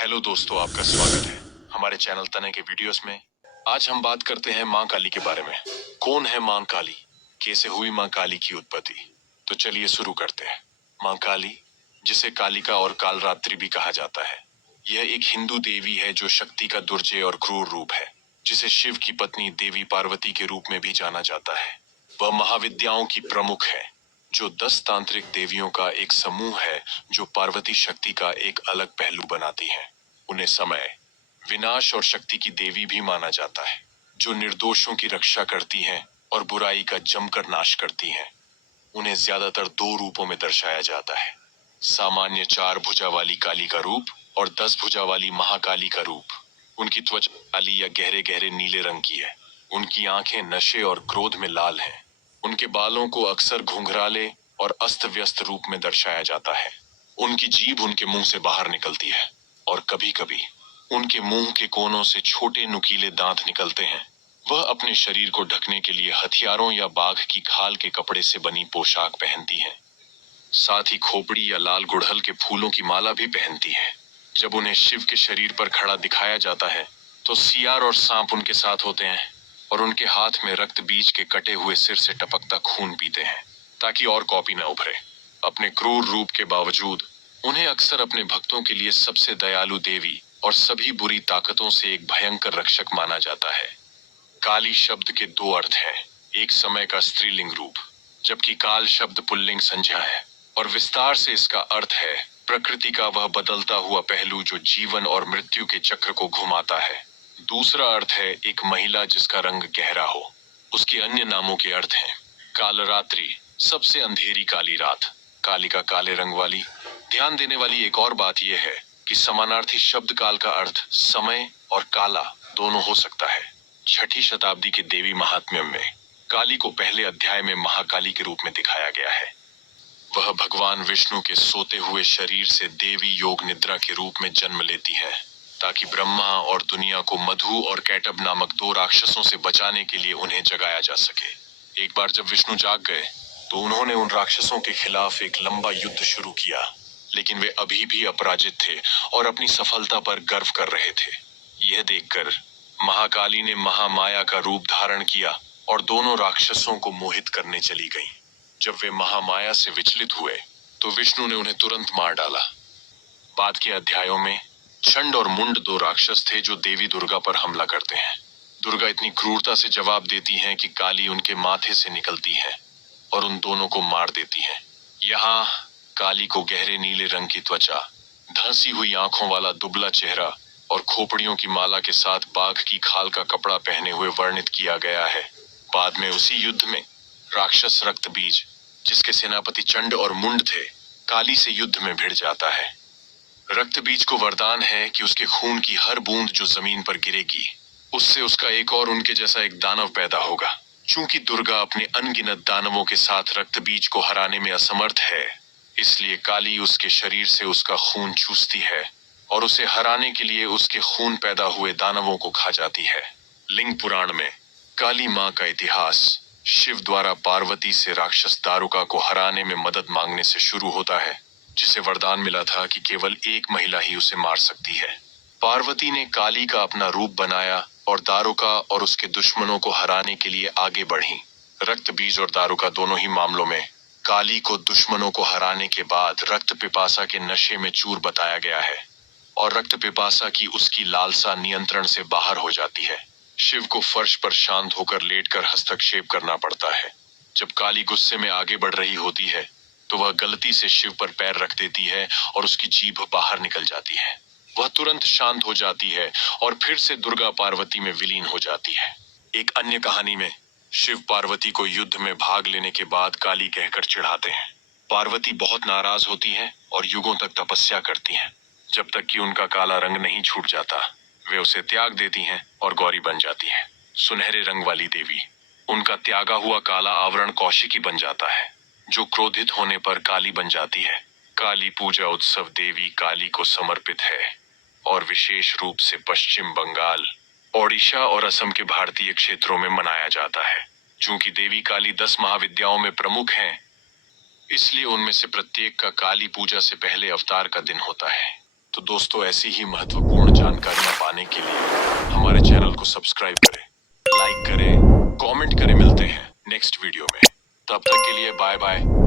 Hello दोस्तों, आपका स्वागत है हमारे चैनल तने के वीडियोस में। आज हम बात करते हैं मां काली के बारे में। कौन है मां काली, कैसे हुई मां काली की उत्पत्ति। तो चलिए शुरू करते हैं। मां काली, जिसे कालिका और कालरात्रि भी कहा जाता है, यह एक हिंदू देवी है जो शक्ति का दुर्जय और क्रूर रूप है, जिसे शिव की पत्नी देवी पार्वती के रूप में भी जाना जाता है। वह महाविद्याओं की प्रमुख है, जो 10 तांत्रिक देवियों का एक समूह है जो पार्वती शक्ति का एक अलग पहलू बनाती हैं। उन्हें समय, विनाश और शक्ति की देवी भी माना जाता है, जो निर्दोषों की रक्षा करती हैं और बुराई का जमकर नाश करती हैं। उन्हें ज्यादातर 2 रूपों में दर्शाया जाता है, सामान्य 4 भुजा वाली काली का रूप और 10 भुजा वाली महाकाली का रूप। उनकी त्वचा काली या गहरे गहरे नीले रंग की है। उनकी आंखें नशे और क्रोध में लाल हैं। उनके बालों को अक्सर घुंघराले और अस्त व्यस्त रूप में दर्शाया जाता है। उनकी जीभ उनके मुंह से बाहर निकलती है और कभी कभी उनके मुंह के कोनों से छोटे नुकीले दांत निकलते हैं। वह अपने शरीर को ढकने के लिए हथियारों या बाघ की खाल के कपड़े से बनी पोशाक पहनती हैं। साथ ही खोपड़ी या लाल गुड़हल के फूलों की माला भी पहनती है। जब उन्हें शिव के शरीर पर खड़ा दिखाया जाता है तो सियार और सांप उनके साथ होते हैं और उनके हाथ में रक्त बीज के कटे हुए सिर से टपकता खून पीते हैं, ताकि और कॉपी न उभरे। अपने क्रूर रूप के बावजूद उन्हें अक्सर अपने भक्तों के लिए सबसे दयालु देवी और सभी बुरी ताकतों से एक भयंकर रक्षक माना जाता है। काली शब्द के 2 अर्थ हैं। एक समय का स्त्रीलिंग रूप, जबकि काल शब्द पुल्लिंग संज्ञा है और विस्तार से इसका अर्थ है प्रकृति का वह बदलता हुआ पहलू जो जीवन और मृत्यु के चक्र को घुमाता है। दूसरा अर्थ है एक महिला जिसका रंग गहरा हो। उसके अन्य नामों के अर्थ हैं कालरात्रि, सबसे अंधेरी काली रात, कालिका काले रंग वाली। ध्यान देने वाली एक और बात यह है कि समानार्थी शब्द काल का अर्थ समय और काला दोनों हो सकता है। 6ठी शताब्दी के देवी महात्म्य में काली को पहले अध्याय में महाकाली के रूप में दिखाया गया है। वह भगवान विष्णु के सोते हुए शरीर से देवी योग निद्रा के रूप में जन्म लेती है, ताकि ब्रह्मा और दुनिया को मधु और कैटब नामक 2 राक्षसों से बचाने के लिए उन्हें जगाया जा सके। एक बार जब विष्णु जाग गए तो उन्होंने उन राक्षसों के खिलाफ एक लंबा युद्ध शुरू किया, लेकिन वे अभी भी अपराजित थे और अपनी सफलता पर गर्व कर रहे थे। यह देखकर महाकाली ने महामाया का रूप धारण किया और दोनों राक्षसों को मोहित करने चली गईं। जब वे महामाया से विचलित हुए तो विष्णु ने उन्हें तुरंत मार डाला। बाद के अध्यायों में छंड और मुंड 2 राक्षस थे जो देवी दुर्गा पर हमला करते हैं। दुर्गा इतनी क्रूरता से जवाब देती हैं कि काली उनके माथे से निकलती है और उन दोनों को मार देती है। यहाँ काली को गहरे नीले रंग की त्वचा, धंसी हुई आंखों वाला दुबला चेहरा और खोपड़ियों की माला के साथ बाघ की खाल का कपड़ा पहने हुए वर्णित किया गया है। बाद में उसी युद्ध में राक्षस रक्त बीज, जिसके सेनापति चंड और मुंड थे, काली से युद्ध में भिड़ जाता है। रक्त बीज को वरदान है कि उसके खून की हर बूंद जो जमीन पर गिरेगी, उससे उसका एक और उनके जैसा एक दानव पैदा होगा। चूंकि दुर्गा अपने अनगिनत दानवों के साथ रक्त बीज को हराने में असमर्थ है, इसलिए काली उसके शरीर से उसका खून चूसती है और उसे हराने के लिए उसके खून पैदा हुए दानवों को खा जाती है। लिंग पुराण में काली मां का इतिहास शिव द्वारा पार्वती से राक्षस दारुका को हराने में मदद मांगने से शुरू होता है, जिसे वरदान मिला था कि केवल एक महिला ही उसे मार सकती है। पार्वती ने काली का अपना रूप बनाया और दारुका और उसके दुश्मनों को हराने के लिए आगे बढ़ी। रक्त बीज और दारुका दोनों ही मामलों में काली को दुश्मनों को हराने के बाद रक्त पिपासा के नशे में चूर बताया गया है और रक्त पिपासा की उसकी लालसा नियंत्रण से बाहर हो जाती है। शिव को फर्श पर शांत होकर लेटकर हस्तक्षेप करना पड़ता है। जब काली गुस्से में आगे बढ़ रही होती है तो वह गलती से शिव पर पैर रख देती है और उसकी जीभ बाहर निकल जाती है। वह तुरंत शांत हो जाती है और फिर से दुर्गा पार्वती में विलीन हो जाती है। एक अन्य कहानी में शिव पार्वती को युद्ध में भाग लेने के बाद काली कहकर चिढ़ाते हैं। पार्वती बहुत नाराज होती है और युगों तक तपस्या करती हैं, जब तक कि उनका काला रंग नहीं छूट जाता। वे उसे त्याग देती हैं और गौरी बन जाती है, सुनहरे रंग वाली देवी। उनका त्यागा हुआ काला आवरण कौशिकी बन जाता है, जो क्रोधित होने पर काली बन जाती है। काली पूजा उत्सव देवी काली को समर्पित है और विशेष रूप से पश्चिम बंगाल, ओडिशा और असम के भारतीय क्षेत्रों में मनाया जाता है। चूंकि देवी काली 10 महाविद्याओं में प्रमुख हैं, इसलिए उनमें से प्रत्येक का काली पूजा से पहले अवतार का दिन होता है। तो दोस्तों ऐसी ही महत्वपूर्ण जानकारियां पाने के लिए हमारे चैनल को सब्सक्राइब करें, लाइक करें, कमेंट करें। मिलते हैं नेक्स्ट वीडियो में। तब तक के लिए बाय बाय।